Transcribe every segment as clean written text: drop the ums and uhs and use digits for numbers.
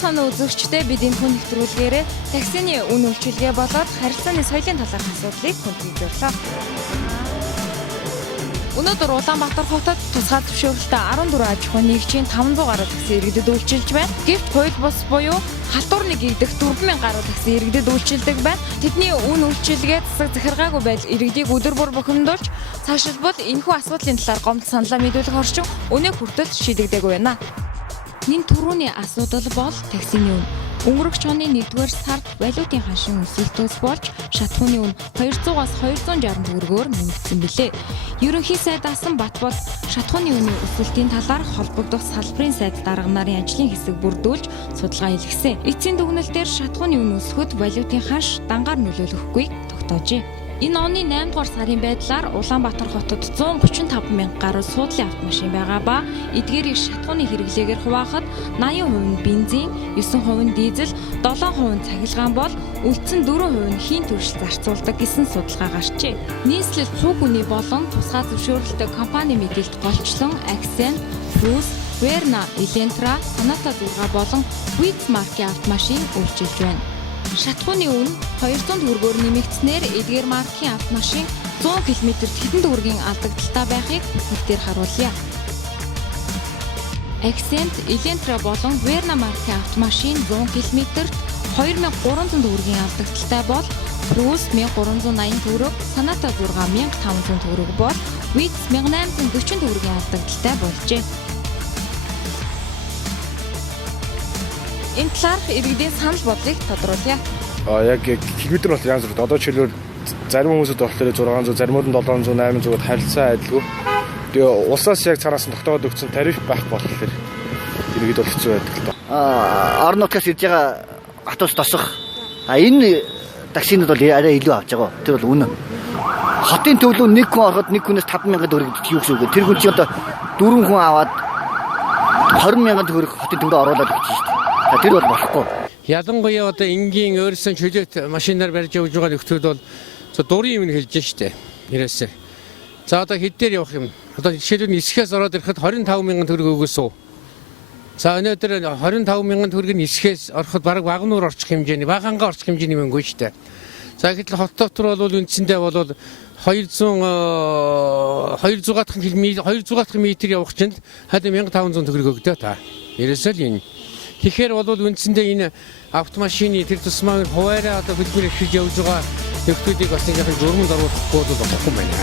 цаана үзэгчдээ бид энэ хүн нэвтрүүлгээрээ таксины үн үйлчилгээ болоод харилцааны соёлын талаарх асуудлыг хүндэтгэрлээ. Өнөөдөр Улаанбаатар хотод тусгай зөвшөөрөлтөй 14 аж ахуйн нэгжийн 500 гаруй такси иргэдэд үйлчилж байна. Гэвч хууль бус буюу халдвар нэг идэх 4000 гаруй такси иргэдэд үйлчилдэг байна. Тэдний үн үйлчилгээ засаг захиргаагүй байдал иргэдийг өдөр бүр бохимдуулж цаашилбал энэхүү асуудлын талаар гомдол саналаа мэдүүлэх орчин өнөө хүртэл шийдэгдээгүй байна. Нин түрүүний асуудал бол таксины үн. Өнгөрөх оны 1-р сард валютын ханшийн өсөлтөөс болж шатхууны үн 200-аас 260 төгрөгөөр нэмэгдсэн билээ. Ерөнхий сайд Асан Батбол шатхууны үнийн өсөлтийн талаар холбогдох салбарын сайд дарга нарын ажлын хэсэг бүрдүүлж судалгаа хийлгэсэн. Эцсийн дүгнэлтээр шатхууны үн өсөхөд валютын ханш дангаар нөлөөлөхгүйг тогтоожээ. Энэ оны 8-р сарын байдлаар Улаанбаатар хотод 135,000 гаруй суудлын автомашин байгаа ба эдгээрийг шатхууны хэрэглээгээр хуваахад 80% нь бензин, 9% нь дизель, 7% нь цахилгаан бол үлдсэн 4% нь хийн түвшил зарцуулдаг гэсэн судалгаа гарчээ. Нийслэл хувь хүний болон тусгай зөвшөөрөлтөй компани мэдээлэлд голчлон Accent, Cruise, Verna, Elentra, Sonata 6 болон Wiz маркийн автомашин үйлчилж байна. Шатхууны үн 200 төгрөгөөр нэмэгдснээр эдгээр маркийн автомашин 100 км-т хэдэн төгрөгийн алдагдaltaй байхыг бүгдээр харуулъя. Accent, Elentra болон Verna маркийн автомашин 100 км-т 2300 төгрөгийн алдагдaltaй бол Cruise 1380 төгрөг, Sonata 6 1500 төгрөг бол Wiz 1840 төгрөгийн алдагдaltaй болжээ. Энэ талаарх иргэдийн санал бодлыг тодруулъя. Яг километр бол янз бүр. Одоо жишээлбэл зарим хүмүүсд болохоор 600, заримуд нь 700, 800-д харилцаа адилгүй. Тэгээ улсаас яг цаанаас нь тогтооод өгсөн тариф байхгүй болохоор иргэд бол хэцүү байдаг л доо. Орон нутгаас ирж байгаа автобус тосох. Энэ таксинууд бол арай илүү авч байгаа. Тэр бол үнэ. Хотын төлөв нэг хүн ороход нэг хүнээс 5,000 төгрөг юу гэсэн үг. Тэр хүн чинь одоо 4 хүн аваад 20,000 төгрөг хотын төлөв оруулаад өгч шүү дээ. Тэр бол болохгүй. Ялангуяа одоо энгийн өөрсөн чөлөөт машинаар барьж явж байгаа нөхцөл бол дурын юм хэлж штэ. Ирээсээ. За одоо хэд дээр явах юм? Одоо жишээлбэл нисхээс ороод ирэхэд 25,000 төгрөг өгөөсөө. За өнөөдөр 25,000 төгрөг нь нисхээс ороход бараг вагнуур орчих хэмжээний, багангаа орчих хэмжээний мөнгө штэ. За гэтэл хот дотор бол үндсэндээ бол 200-аад метр явах чинь хад 1500 төгрөг өгдөө та. Ерөөсөө л энэ. Тэгэхээр бол үндсэндээ энэ автомашины тэр тусмаа хуваараа одоо хэлбэр хийж явж байгаа нөхдүүдийг бас нэг яхан журманд оруулахгүй бол болохгүй байна.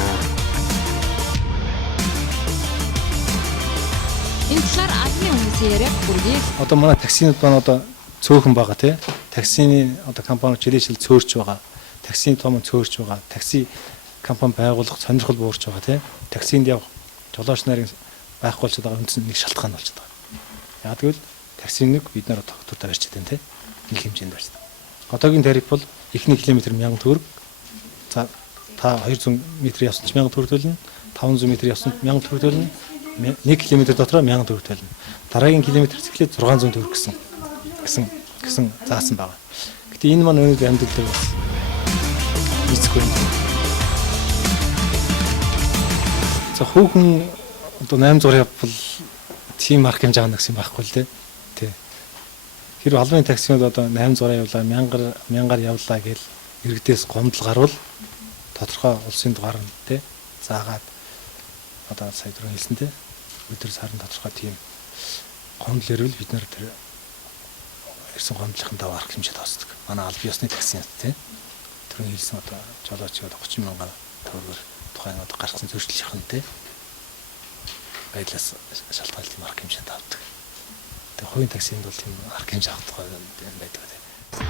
Энэ талаар албаны хүмүүсийн яриаг хүргэе. Одоо манай таксинууд байна одоо цөөхөн байгаа тий. Таксины одоо компани жирээшил цөөрч байгаа. Таксины том цөөрч байгаа. Такси компани байгуулах сонирхол буурч байгаа тий. Таксинд явах жолооч нарын байхгүй болчиход байгаа үндсэн нэг шалтгаан болчиход байгаа. Яг тэгвэл таксиныг бид нэр тогтвортой барьж байгаа тийм нэг хэмжээнд барьж байгаа. Одоогийн тариф бол эхний километр 1000 төгрөг. За та 200 м явсан ч 1000 төгрөг төлнө. 500 м явсан 1000 төгрөг төлнө. 1 км дотроо 1000 төгрөг төлнө. Дараагийн километрээс эхлээд 600 төгрөг гэсэн заасан байгаа. Гэтэ энэ маань өнөөдөр амьдрал дээр бас нийцэхгүй юм. За хүүхэн одоо 800 явбал тийм марк хэмжээ авах гэсэн байхгүй л дээ. Тэр албаны таксинууд одоо 800 явлаа, 1000-аар явлаа гэж иргэдээс гомдол гарвал тодорхой улсын дугаар нь тий заагаад одоо сая түрүү хэлсэн тий өдөр сарын тодорхой тийм гомдол ирвэл бид нэр тэр ирсэн гомдлын даваа арга хэмжээ тоосдог. Манай албан ёсны таксинууд тий түрүү хэлсэн одоо жолоочгод 30,000 төгрөгөөр тухайн одоо гаргасан зөрчил шахна тий байдлаас шалтгаалт тийм арга хэмжээнд авдаг. Хувийн таксинд бол тийм арга хэмжээ авах байдаг.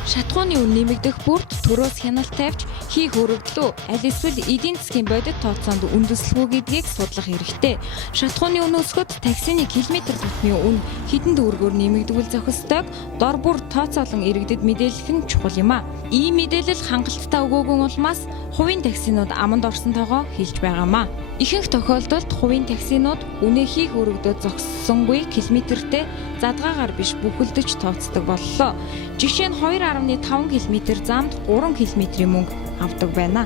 Шатхууны үн нэмэгдэх бүрд төрөөс хяналт тавьж хийх өргөдлөө аль эсвэл эдийн засгийн бодит тооцоонд үндэслэхүү гэдгийг судлах хэрэгтэй. Шатхууны үн өсгөд таксины километр тутмын үн хэдэн төгрөгөөр нэмэгдвэл зохистойг дор бүр тооцоолон иргэдэд мэдээлэх нь чухал юм а. Ийм мэдээлэл хангалттай өгөөгүй улмаас хувийн таксинууд аманд орсон тоогоо хэлж байгаамаа. Ихэнх тохиолдолд хувийн таксинууд үнэ хийх өргөдөө зогссонгүй километртэй задгаагаар биш бүхэлдэж тооцдог боллоо. Жишээ нь 2.5 км замд 3 км-ийн мөнгө авдаг байна.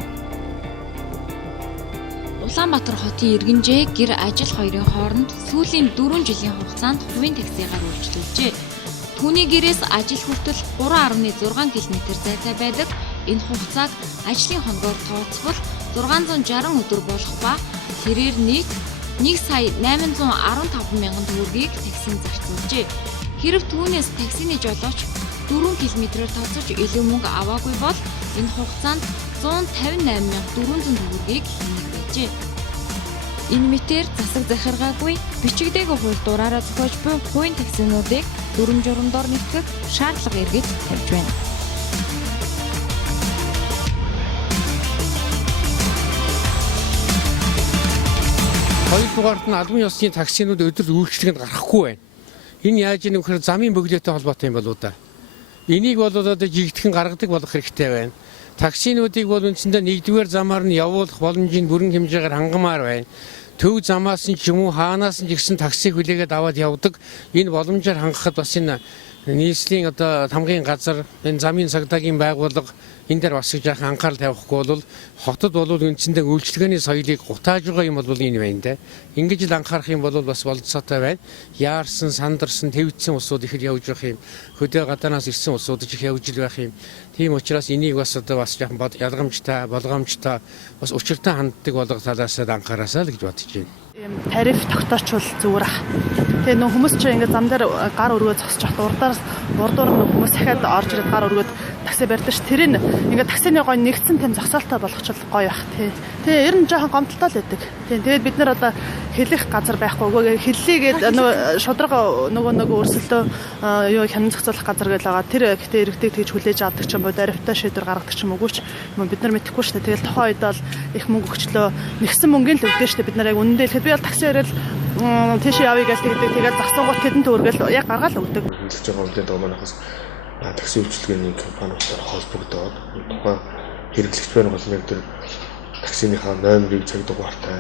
Улаанбаатар хотын иргэнжээ гэр ажил хоёрын хооронд сүүлийн 4 жилийн хугацаанд хувийн таксигаар үйлчлүүлжээ. Түүний гэрээс ажил хүртэл 3.6 км зайтай байдаг. Энэ хугацааг ажлын хоногоор тооцвол 660 өдөр болох ба тэрээр нийт 1,815,000 төгрөгийг таксинд зарцуулжээ. Хэрв түүнээс таксины жолооч 4 км-ээр тооцож илүү мөнгө аваагүй бол энэ хугацаанд 158,400 төгрөгийг хэмнэх байжээ. Энэ мэтээр засаг захиргаагүй бичигдээгүй хууль дураараа зохиож буй хувийн таксинуудыг дүрм журамдор нэгтгэх шаардлага иргэд тавьж байна. Хоёрдугаарт нь албан ёсны таксинууд өдөр үйлчлэгэнд гарахгүй байна. Энэ яаж ийм вөхөр замын бөглөөтэй холбоотой юм болоо да. Энийг бол одоо жигтгэн гаргадаг болох хэрэгтэй байна. Таксинуудыг бол үндсэндээ нэгдүгээр замаар нь явуулах боломжийг бүрэн хэмжээгээр хангамаар байна. Төв замаас нь ч юм уу хаанаас нь ч гэсэн такси хүлээгээд аваад явдаг. Энэ боломжоор хангахад бас энэ нийслэлийн одоо хамгийн газар энэ замын цагдаагийн байгууллага энэ дээр бас их анхаарал тавихгүй бол хотод бол үндсэндээ үйлчлэгээний соёлыг гутааж байгаа юм бол энэ байна те. Ингэж л анхаарах юм бол бас болцоотой байна. Яарсан, сандарсан, твдсэн усууд ихэр явж байх юм. Хөдөө гадаанаас ирсэн усууд их явж л байх юм. Тийм учраас энийг бас одоо бас яхан ялгамжтай, болгоомжтой бас учиртай ханддаг болгох талаас анхаараасаа л гэж бодож байна. Тариф тогтоочвол зүгээр ах. Тэгээ нөх хүмүүс чинь ингээд зам дээр гар өргөө зогсож байхдаа урдуур нөх хүмүүс дахиад орж ирээд гар өргөөд такси барьдаг ш. Тэр нь ингээд таксины гой нэгдсэн тэм зогсоолтой болгочихвол гоё бах тий. Тэгээ ер нь жоохон гомдолтой л байдаг. Тий. Тэгээд бид нар одоо хэлэх газар байхгүй. Үгүй хэллийгээд нөгөө шудраг нөгөө өрсөлдөө юу хянан зохицуулах газар гэж байгаа. Тэр гэхдээ иргэдэг тэгж хүлээж авдаг ч юм уу, даривтай шийдвэр гаргадаг ч юм уугүй ч бид нар мэдэхгүй ш. Тэгэл тухайн үед бол их мөнгө өгчлөө нэгсэн мөнгөний л өгдөө ш. Бид нарыг үнэндээ хэлэхэд би бол такси ярил тийш явъя гэж тэгээд засангууд тэдэнд төргөл яг гаргаал өгдөг. Хэлж байгаа үедээ доо манайхаас такси үйлчилгээний компаниудаар холбогдоод тухайн хэрэглэгч байна бол нэг тэр таксиныхаа номерыг цаг дугаартай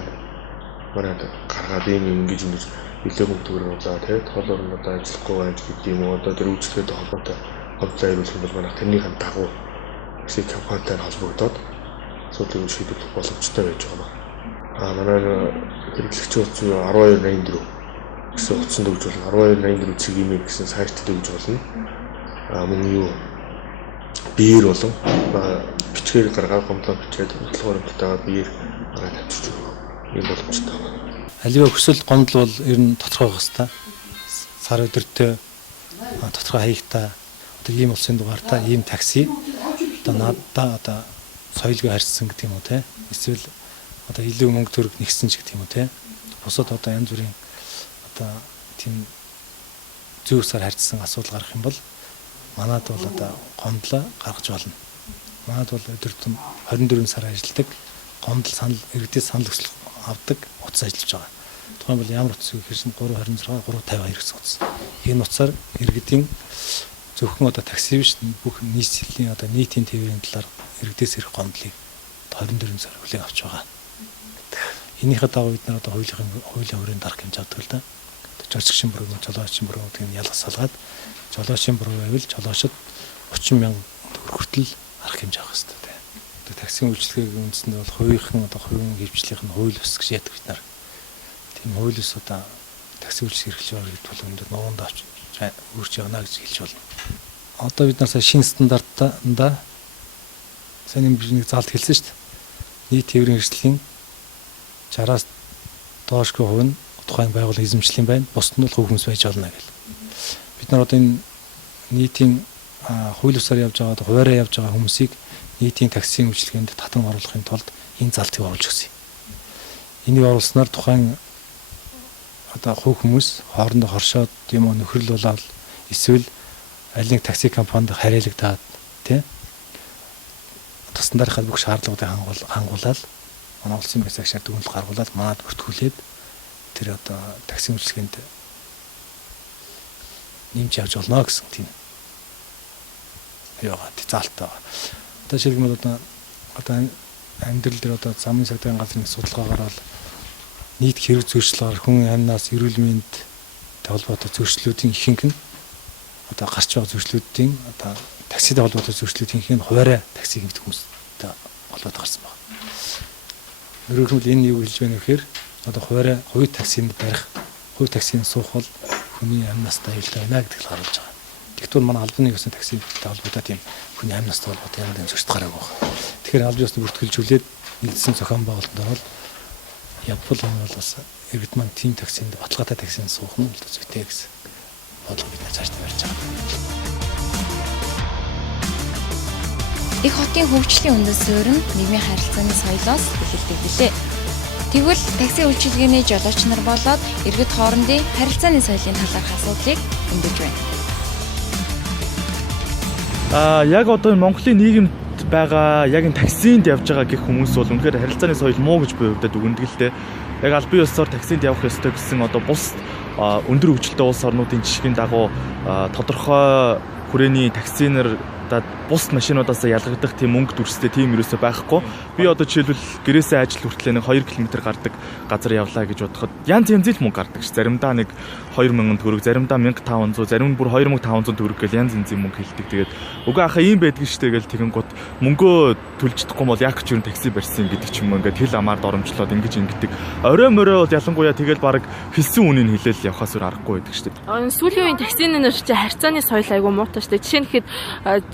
манайд гаргаад ингэж нэлээд мөнгө төгрөг авлаа тий тоолоор нь одоо ажиллахгүй байж гэдэг юм уу одоо тэр үйлчилгээтэй холбоотой хавцаа ирүүлэх юм бол манайх тэрнийхэн дагуу такси компанитай холбогдоод асуудлыг шийдвэрлэх боломжтой байж байгаа юм. Манай хэрэглэгчид 1284 гэсэн утсанд өгж болно. 1284 цэг имэйл гэсэн сайтд өгж болно. Мөн юу биер болон бичгээр гаргаад гомдлоо бичээд хөдөлгөөн баримттайгаа биер гараад авчирч өгөх юм боломжтой байна. Аливаа хүсэл гомдол бол ер нь тодорхой байх хэвээр. Сар өдөртөө тодорхой хаягтай одоо ийм улсын дугаартай ийм такси одоо надаа одоо соёлгүй харьцсан гэдэг юм уу те. Эсвэл одоо илүү мөнгө төгрөг нэгсэн ч гэдэг юм уу те. Бусад одоо янз бүрийн одоо тийм зүйсээр харьцсан асуудал гарах юм бол манад бол одоо гомдлоо гаргаж болно. Манад бол өдөртөн 24 сар ажилладаг гомдол санал иргэдээс санал хүсэл авдаг утас ажиллаж байгаа. Тухайн бол ямар утас вэ гэхээр 326 352 гэсэн утас. Энэ утсаар иргэдийн зөвхөн одоо такси биш бүх нийслэлийн одоо нийтийн тээврийн талаар иргэдээс ирэх гомдлыг 24 сар хүлээн авч байгаа. Энийхээ дагуу бид нар одоо хуулийн хүрээнд дарах хэмжээ авдаг л да. Жолоочийн бүрэн, жолоочийн бүрэн гэдэг нь ялгаж салгаад жолоочийн бүрэн байвал жолоочид 30,000 төгрөг хүртэл арга хэмжээ авах хэрэгтэй. Одоо таксийн үйлчилгээг үндсэндээ бол хувийнхан одоо хувийн хэвчлэлийн хууль ус гэж яадаг бид нар. Тийм хууль ус одоо такси үйлчилгээ эрхлэж байгаа гэдэг бол өндөр ногоонд авч үрж явна гэж хэлж болно. Одоо бид нар сая шинэ стандартанда сайн нэг заалт хэлсэн шүү дээ. Нийт тээврийн эрсдлийн 60-аас доошгүй хувь нь тухайн байгууллагын эзэмшлийн байна. Бусд нь бол хувь хүмүүс байж болно гэл. Бид нар одоо энэ нийтийн хууль ёсоор явж байгаа, хуваараа явж байгаа хүмүүсийг нийтийн таксигийн үйлчилгээнд татан оруулахын тулд энэ залтыг оруулж өгсөн. Энийг оруулснаар тухайн одоо хувь хүмүүс хоорондоо хоршоод юм уу нөхрөл болоод эсвэл аль нэг такси компанид хариалагдаад тий тусандархад бүх шаардлагуудыг хангуулаад манай улсын байцааг шаар дүгнэлт гаргуулад манад бүртгүүлээд тэр одоо такси үйлчилгээнд нэмж явж болно гэсэн тийм яагаад заалтаа. Одоо жишээлбэл одоо амьдрал дээр одоо замын цагдаагийн газрын судалгаагаар бол нийт хэрэг зөрчилөөр хүн амнаас эрүүл мэндтэй холбоотой зөрчлүүдийн ихэнх нь одоо гарч байгаа зөрчлүүдийн одоо такситэй холбоотой зөрчлүүдийн ихэнх нь хуваарай такси гэдэг хүмүүстэй холбоотой гарсан байна. Өөрөөр хэлбэл энэ юу хэлж байна вэ гэхээр одоо хувь таксинд барих, хувь таксинд суух бол хүний амнастай аюултай байна гэдгийг харуулж байгаа. Тэгвэл манай албаны ёсны такситай холбоотой тийм хүний амь настай холбоотой ямар нэг зөрчил гараагүй байна. Тэгэхээр албаны ёсны бүртгэлжүүлээд нэгдсэн зохион байгуулалтанд ороод явбал энэ бол бас иргэд маань тийм таксинд баталгаатай таксинд суух нь л зүйтэй гэсэн бодлого бид цааш тавьж байгаа. Их хотын хөгжлийн үндэс суурь нь нийгмийн харилцааны соёлоос эхэлдэг билээ. Тэгвэл такси үйлчилгээний жолооч нар болоод иргэд хоорондын харилцааны соёлын талаарх асуудлыг хөндөж байна. Яг одоо энэ Монголын нийгэмд байгаа яг энэ таксинд явж байгаа гэх хүмүүс бол үнэхээр харилцааны соёл муу гэж буйвдаад үгэндэг л дээ. Яг албан ёсоор таксинд явах ёстой гэсэн одоо бус өндөр хөгжилтэй улс орнуудын жишгийн дагуу тодорхой хүрээний таксинер бус машинуудаас ялгагдах тийм мөнгө дүрстэй тийм юусоо байхгүй. Би одоо жишээлбэл гэрээсээ ажил хүртлээ нэг 2 км гардаг газар явлаа гэж бодоход янз янзэл мөнгө гардаг ш. Заримдаа нэг 2000 төгрөг, заримдаа 1500, зарим нь бүр 2500 төгрөг гэл янз янзын мөнгө хэлдэг. Тэгээд үгүй ахаа ийм байдаг штэ гэл тэгэнгүүт мөнгөө төлж чадахгүй бол яг ч юм такси барьсан гэдэг ч юм уу ингээд хэл амаар доромжлоод ингэж ингэдэг. Орой морой бол ялангуяа тэгэл баг хэлсэн үнийг хэлээл явахаас өөр аргагүй байдаг штэ. Сүүлийн үеийн таксинер чи харьцааны соёл айгүй муутай штэ. Жишээ нь хэд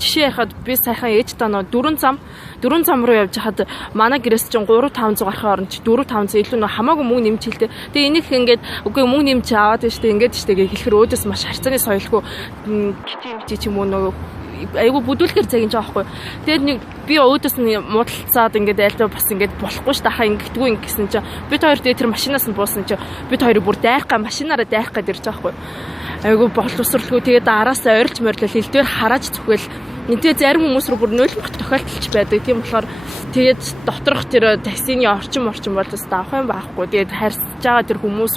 жишээ яхад би сайхан ээжтэй нөө 4 зам руу явж хахад манай гэрээс чинь 3-500 гарахын оронд 4-500 илүү нөө хамаагүй мөнгө нэмж хэлдэг. Тэгээ энийг ингээд үгүй мөнгө нэмж аваад байна штэ ингээд штэ гэх хэлэхэр өөдөөс маш харьцааны соёлгүй чи юм уу нөгөө айгу бүдүүлэхэр цагийн жоохгүй. Тэгээд нэг би өөдөөс нь муудалцаад ингээд айлтаа бас ингээд болохгүй ш тахаа ингэдэггүй ингэсэн чинь бид хоёр дээр тэр машинаас нь буусан чинь бид хоёрыг бүр дайхгаа машинаараа дайх гээд ирж байгаа хгүй. Айгу боловсролгүй тэгээд араасаа ойрлж морилол хилдвэр харааж зүгэл энэ зарим хүмүүс рүү бүр нөлөөлөх тохиолдолч байдаг. Тийм болохоор тэгээд доторх тэр таксины орчин бол бас давах юм байхгүй. Тэгээд харьцаж байгаа тэр хүмүүс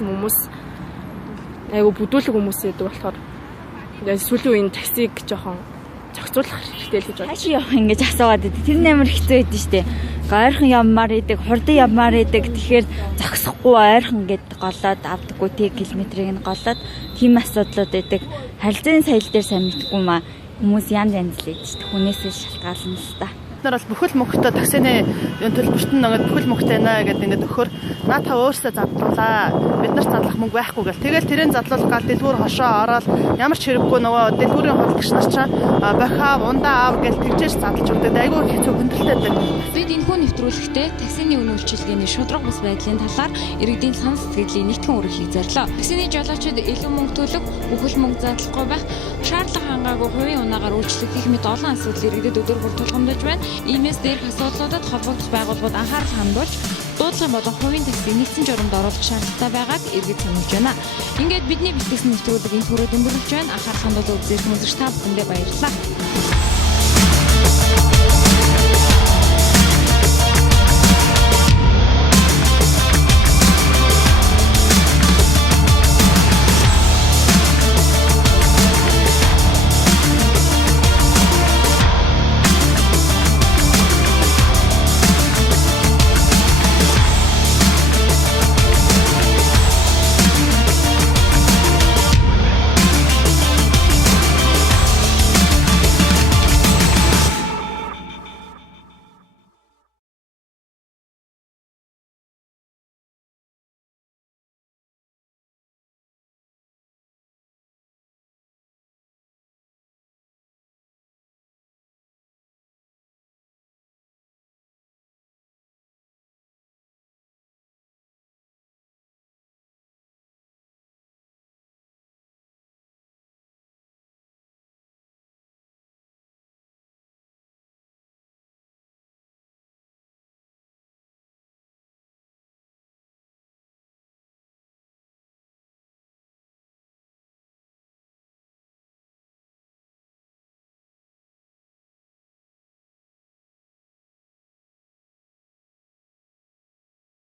айгу бүдүүлэг хүмүүс гэдэг болохоор сүүлийн үеийн таксиг жоохон зохицуулах хэрэгтэй л гэж байна. Хаашаа явах ингэж асуугаад байдаг. Тэр нэмэр хэцүү байдаг шүү дээ. Ойрхон явмаар идэг, хурдан явмаар идэг. Тэгэхээр зогсохгүй ойрхон гэдэг голоод авдаггүй тэг километрийг нь голоод тийм асуудлууд байдаг. Харилцааны соёл дээр сайн мэдгүй маа хүмүүс янз янз л ийж хүнээсээ шалтгаална л та. Нар бол бүхэл мөнгөтэй таксины төлбөрт нь ингээд бүхэл мөнгөтэй байна гэдэг ингээд өгөхөр наа та өөрсдөө задлуулаа. Бид нарт задлах мөнгө байхгүй гэл. Тэгэл тэрэн задлуулах гал дэлгүүр хошоо ороод ямар ч хэрэггүй нөгөө дэлгүүрийн хөдөлгөгч нар ч бохоо ундаа аав гэл тэгжээж задлж өгдөг. Айгүй хэцүү хүндрэлтэй байдаг. Бид энэхүү нэвтрүүлэгтээ таксины үнэ үйлчилгээний шударга бус байдлын талаар иргэдийн санал сэтгэлийн нэгтгэн урилгыг зорилоо. Таксины жолоочид илүү мөнгө төлөх, бүхэл мөнгө задлахгүй байх, шаардлага хангаагүй хувийн унаагаар үйлчлэх мэт олон асуудал иргэдэд өдөр бүр тулгамдж байна. Иймээс дээрх асуудлуудад холбогдох байгууллагууд анхаарал хандуулж дуудлагын болон хувийн таксиг нэгдсэн журамд оруулах шаардлагатай байгааг иргэд сануулж байна. Ингээд бидний битгэсэн нэвтрүүлэг энэ түрээд өндөрлөж байна. Анхаарал хандуулж үзсэн үзэгч та бүхэндээ баярлалаа.